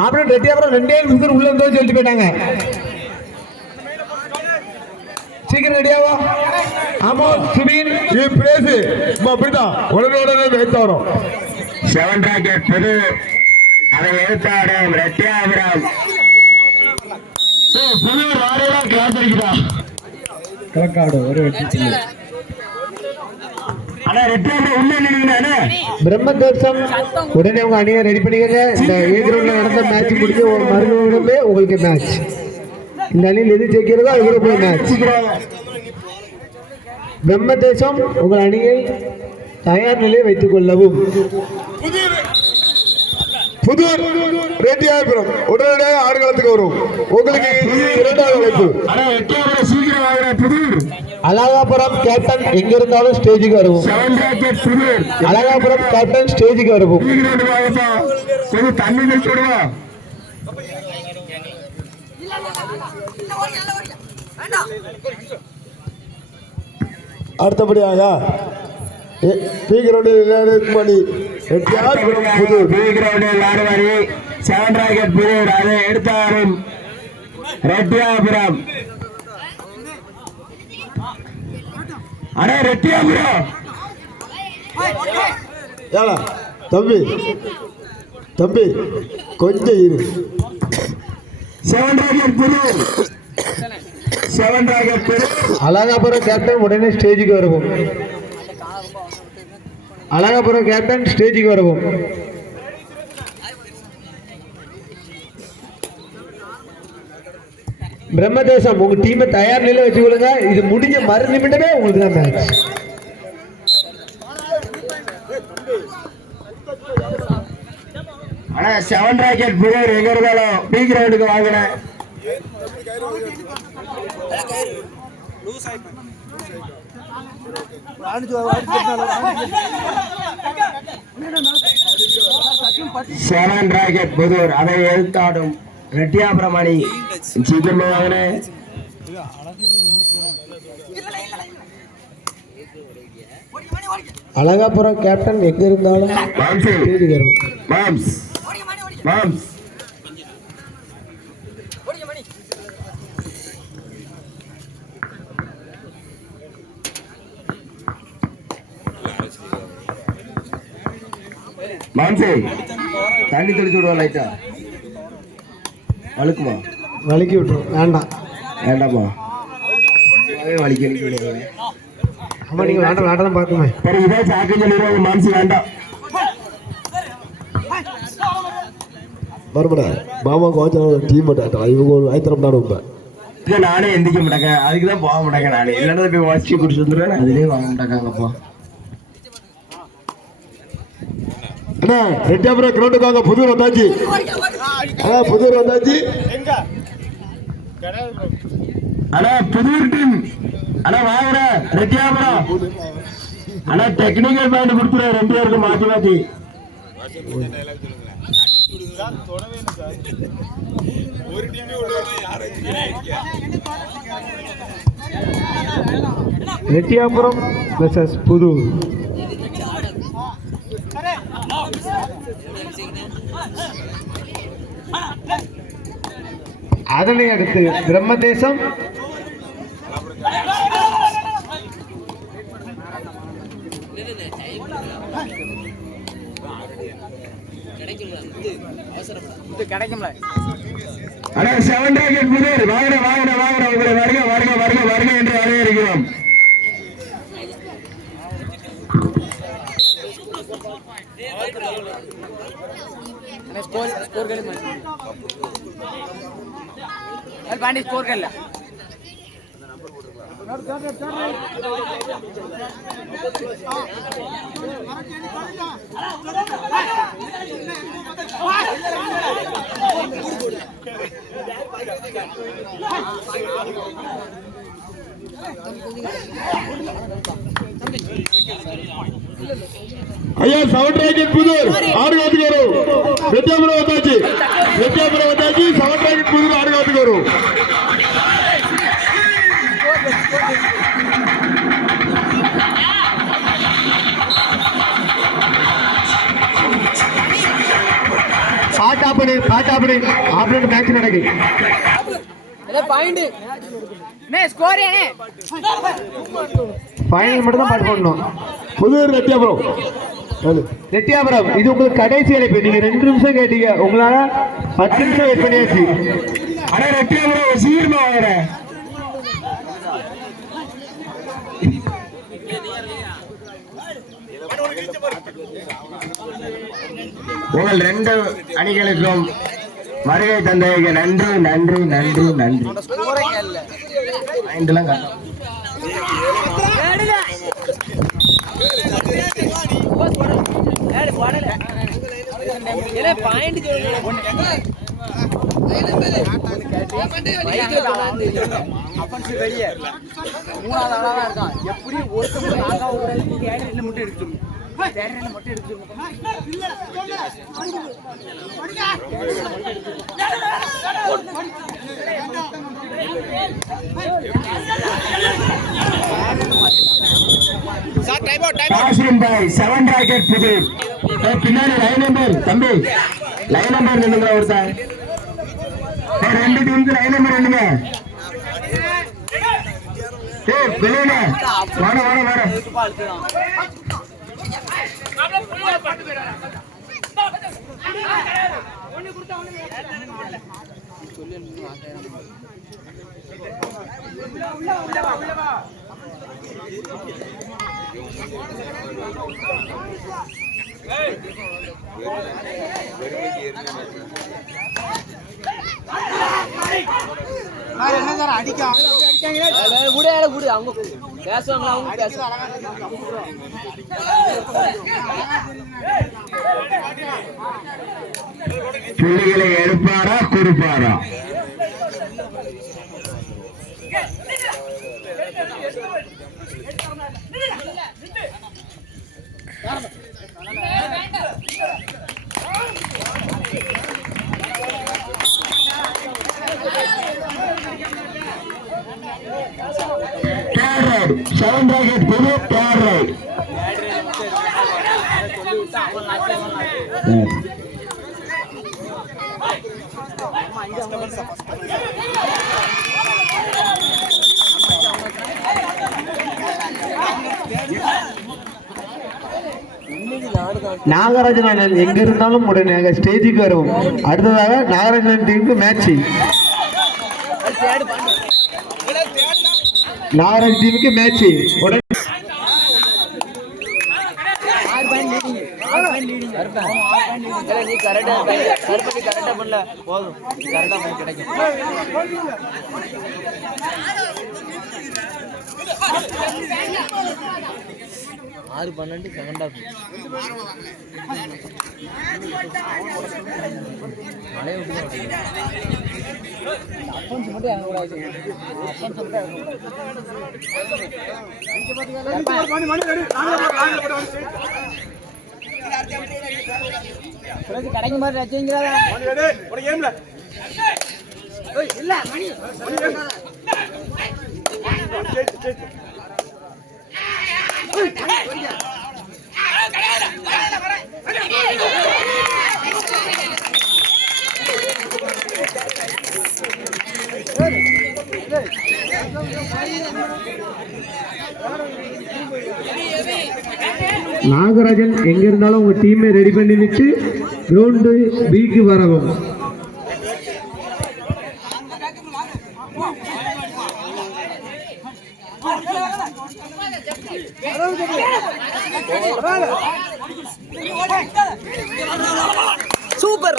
அப்புறம் ரெட்டியாபுரம் 2 நிமிஷம் உள்ள இருந்தோம் சொல்லிட்டு போயிட்டாங்க. சீக்கிரம் ரெடியாவா? ஆமா சுபீர் இது பிரேசு அப்படிதான் உடனே வைத்து வரும். 7 ராக்கெட் புது அதை எழுத்தாடும் ரெட்டியாபுரம் புது ராடெல்லாம் கிளாஸ் இருக்குதா கலக்காடு ஒரு வெற்றி. ஆனா ரெட்டியாபுரம் உள்ள நின்னுங்கண்ணே பிரம்மதேசம் உடனே உங்க அணியை ரெடி பண்ணிக்கங்க. இந்த ஏ கிரவுண்ட்ல நடந்த மேட்ச் முடிஞ்சு ஒரு மறுநிமிடமே உங்களுக்கு மேட்ச். இந்த அணியில் எது ஜெயிக்கிறதோ அது போய் மேட்ச். பிரம்மதேசம் உங்கள் அணியை தயார் நிலையை வைத்துக் கொள்ளவும். புதூர் ரெட்டியாபுரம் உடனடியாக ஆடுகளத்துக்கு வரும். உங்களுக்கு இரண்டாவது அழைப்பு. அழகாபுரம் கேப்டன் எங்க இருந்தாலும் ஸ்டேஜுக்கு வருவோம். அழகாபுரம் கேப்டன் ஸ்டேஜுக்கு வருவோம். தண்ணி நிறுத்திடுவா. அடுத்தபடியாக பி கிரவுண்டில் மணி ரெட்டியாபுரம் புதூர் பி கிரவுண்டில் ஆடுவாரி 7 ராக்கெட் புதூர் அதை எடுத்தாரும் ரெட்டியாபுரம். அடே ரெட்டியாபுரம் ஏடா தம்பி தம்பி கொஞ்சம் இரு. 7 rocket Puthur 7 rocket Puthur. Alagapuram captain உடனே ஸ்டேஜுக்கு வருவோம். அழகாபுரம் கேப்டன் ஸ்டேஜுக்கு வருவோம். பிரம்மதேசம் உங்க டீமை தயார் நிலையில வச்சுக்கொள்ளுங்க. இது முடிஞ்ச மறு நிமிடமே உங்களுக்கு தான் மேட்ச். ஆனா 7 ராக்கெட் புதூர் எங்க இருந்தாலும் பி கிரவுண்டுக்கு வாங்கின செவன் ராக்கெட் புதூர் அதை எழுத்தாடும் ரெட்டியாபுரம் அணி சீக்கிரமா வாங்கின. அழகாபுரம் கேப்டன் எங்க இருந்தாலும் மாம்சே தண்ணி தெளிச்சு விடுவா. லைட்டா வழுக்குமா? வலிக்கி விட்டுரும். வேண்டாம் வேண்டாமா? வலிக்க ஆமா நீங்க வேண்டாம் வேண்டாம் பார்த்துமே இதான் சாக்கு சொல்லிடுவாங்க. மாம்சி வேண்டாம் மறுபட மாமா கொஞ்சம் டீம் மாட்டாட்டா இவங்க ஒரு ஆயிரம் நாடு. நானே எந்திக்க மாட்டாங்க. அதுக்குதான் போக மாட்டாங்க. நானே இல்லைன்னா போய் வாட்சி குடிச்சு வந்துடுவேன். அதுலேயே வாங்க மாட்டாங்கப்பா. அண்ணா ரெட்டியாபுரம் கிரவுண்டுக்கு வாங்க. புதூர் வந்தாச்சு. புதூர் வந்தாச்சு. அண்ணா புதூர் டீம் அண்ணா வாங்குற ரெட்டியாபுரம் அண்ணா டெக்னிக்கல் பாயிண்ட் கொடுத்துரு. 2 பேருக்கு மாற்றி மாற்றி. ரெட்டியாபுரம் வெர்சஸ் புதூர். அதனை அடுத்து பிரம்மதேசம் கிடைக்கும்ல. அண்ணா 7 ராக்கெட் புதூர் வாங்க வாங்க வாங்க. உங்களை வருக வருக வருக வருக என்று வரவேற்கிறோம். स्कोर कर पानी स्कोर कर ला. ஐயா 7 ராக்கெட் புதூர் ஆடுகளத்துக்கு வரும். ரெட்டியாபுரம் வந்தாச்சு. ரெட்டியாபுரம் வந்தாச்சு. 7 ராக்கெட் புதூர் ஆடுகளத்துக்கு வரும். பாட்டாப்பு பண்ணி பாட்டா அப்படி ஆப்ரேட் மேட்ச் நடக்கு ஃபைனல் மட்டும் தான் பாட்டு பண்ணணும். புதூர் ரெட்டியாபுரம் ரெட்டியாபுரம் இது உங்களுக்கு கடைசி அழைப்பு. நீங்க 2 நிமிஷம் கேட்டீங்க, உங்களால 10 நிமிஷம் வெயிட் பண்ணியாச்சு. அட ரெட்டியாபுரம் சீக்கிரமா வாங்குற. உங்கள் 2 அணிகளுக்கும் வருகை தந்தவைக்கு நன்றி நன்றி நன்றி நன்றி. பின்னாடி லைன் நம்பர் தம்பி, லைன் நம்பர் நின்னுங்க. ஒருத்தர் 2 டீமுக்கு லைன் நம்பர் நின்னுங்க. வெளியில வாட வாட வாட. புள்ளிகளை எடுப்பாரா கொடுப்பாரா? Seven bracket punya third right. Nagarajan எங்க இருந்தாலும் உடனே ஸ்டேஜுக்கு வரும். அடுத்ததாக நாகராஜன் டீமுக்கு மேட்ச். நாகராஜ் டீமுக்கு மேட்ச் உடனே ஆறு 12 செகண்ட் ஆஃப் மழை விட்டு அக்கௌண்ட்ஸ் மட்டும் இறங்கக்கூடாது. கடைக்கு மாதிரி வச்சுங்கிறா இல்ல மணி நாகராஜன் எங்க இருந்தாலும் உங்க டீமை ரெடி பண்ணி வச்சு கிரவுண்டு பிக்கு வரவும். சூப்பர்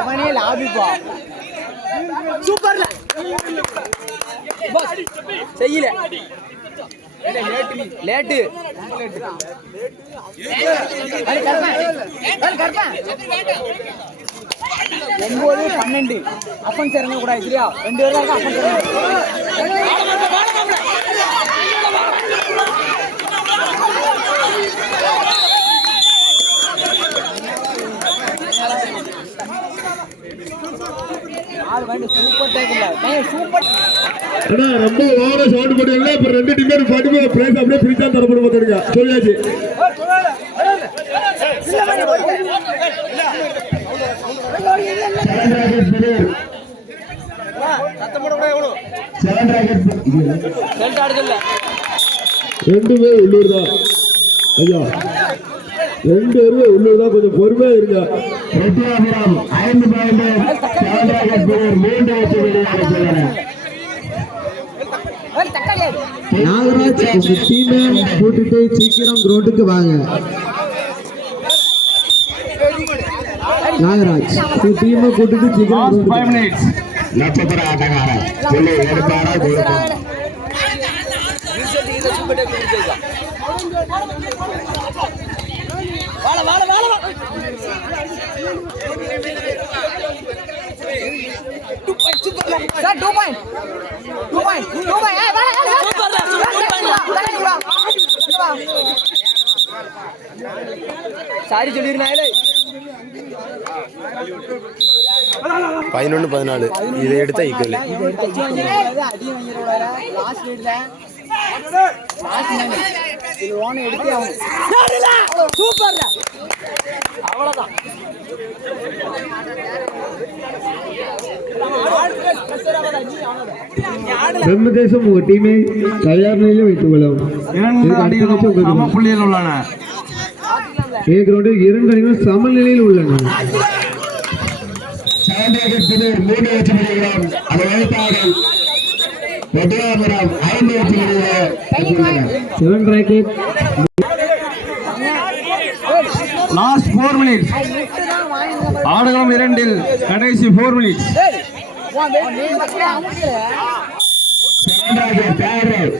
அவனே லாபிப்பா சூப்பர்ல செய்யல லேட்டு 9-12 அப்பன் சேரங்க கூட இல்லையா 2 பேர் தான் அப்பன் சேரங்க சூப்பர் டேக்கிள் சூப்பர். அண்ணா ரொம்ப ஓவரா சவுண்ட் போடுவீங்களா? இப்ப 2 டீமே 45 பிரைஸ் அப்படியே பிரிச்சா தரப்படும் பாத்துருங்க. சொல்லியாச்சு. ரெண்டுமே உள்ளூர் தான் ஐயா, 2 பேருமே உள்ளூர் தான். கொஞ்சம் பொறுமையா இருங்க. ரெட்டியாபுரம் 5 பாயிண்ட், சேவன்ராஜ் புதூர் 3 வெற்றி. நாகராஜ் உங்க டீமை கூட்டிட்டு சீக்கிரம் கிரவுண்டுக்கு வாங்க. நாகராஜ் உங்க டீமை கூட்டிட்டு சீக்கிரம் 5 மினிட்ஸ். நட்சத்திர ஆட்டக்காரர் புள்ளி எடுப்பாரா கொடுப்பாரா? சாரி சொல்லிருந்தாலே 11-14 இதை எடுத்தா ஈக்குவல். பிரம்மதேசம் உங்க டீமை தயார் நிலையில் வைத்துக் கொள்ளவும். புள்ளியில் உள்ளன. ஏ கிரவுண்டில் 2 அணிகள் சமநிலையில் உள்ளன. சேவன்ராஜ் புதூர் 3 வெற்றி பெறுகிறோம். அதை வைத்தார்கள் ரெட்டியாபுரம் 5 வெற்றி பெறுகிறோம். 7 ராக்கெட். Last 4 minutes. ஆடுகளம் 2 கடைசி 4 மினிட்ஸ். சேவன்ராஜ் தேர்ட்.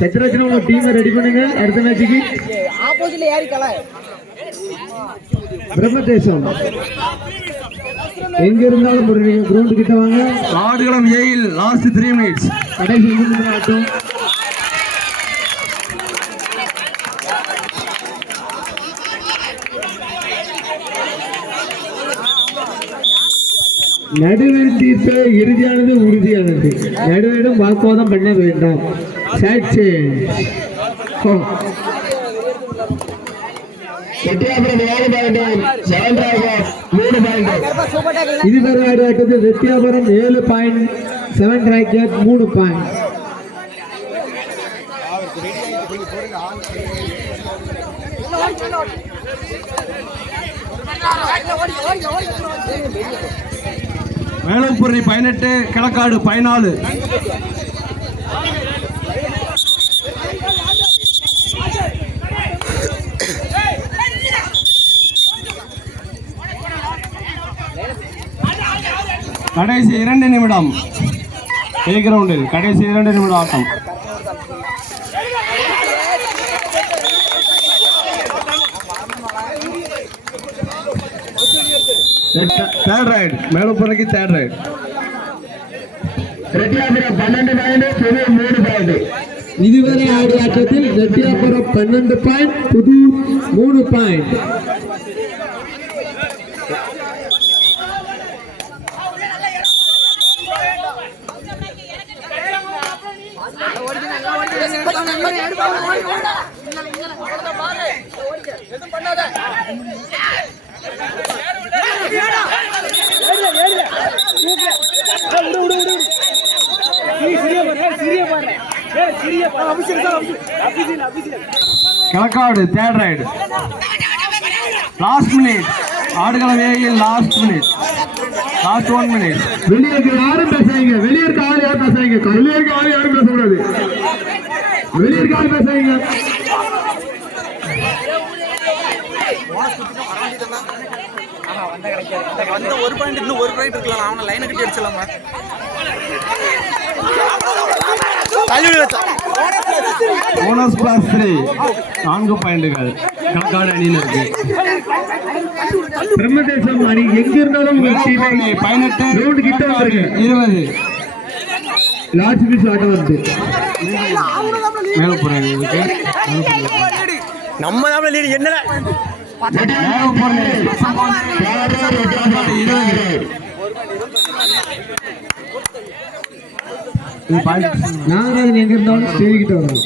சத்ராஜன் உங்க டீமை ரெடி பண்ணுங்க அடுத்த மேட்சுக்கு. ஆப்போசிட்ல ஏறிக்கல பிரம்மதேசம் எங்க இருந்தாலும் போடுறீங்க. கிரவுண்ட் கிட்ட வாங்க. ஆடுகளம் 7 லாஸ்ட் 3 மினிட்ஸ். கடைசி 3 நிமிடம் ஆட்டம். நடுவர் தீர்ப்பு இறுதியானது உறுதியானது. நடுவரிடம் வாக்குவாதம் பண்ண வேண்டாம். Rettiyapuram 4 point, Sevanraj 3 point. இதுவரை ஆடு ஆட்டத்தில் Rettiyapuram 7 point, 7 rocket 3 point. Velampurani 18, Kalakkad 14. கடைசி 2 நிமிடம். ஏ கிரவுண்டில் கடைசி 2 நிமிடம் ஆட்டம். தேர்ட் ரைட் மேலப்பூரணிக்கு third right. Rettiyapuram 12 point, Pudur 3 point. இதுவரை ஆடிய ஆட்டத்தில் Rettiyapuram 12 point, Pudur 3 point. Kalakkad third right last minute. Adukalam 7 last minute, last 1 minute. வெளியே யாரும் பேசுறீங்க, வெளியே இருக்க ஆள் யாரும் பேசுறீங்க, வெளியே இருக்க ஆள் யாரும் பேசக்கூடாது. வெளியிருக்காரு பேசுறீங்க. வந்து ஒரு பாயிண்ட் இன்னும் ஒரு பாயிண்ட் இருக்கலாம். அவனை லைனை கட்டி அடிச்சலாமா? போனஸ் கிளாஸ் 3 4 பாயிண்டுகள் கணக்காடு அணியில் இருக்கு. பிரம்மதேசம் அணி எங்க இருந்தாலும் 18 கிரவுண்ட் கிட்ட வந்துருங்க. 20 லாஸ்ட் பீஸ் ஆட்டம் வந்து மேல போறாங்க. இதுக்கு நம்ம தான் லீடு என்னல மேல போறாங்க. 20 இது பாயிண்ட் நாகராஜன் எங்க இருந்தாலும் தேடிக்கிட்டு வரோம்.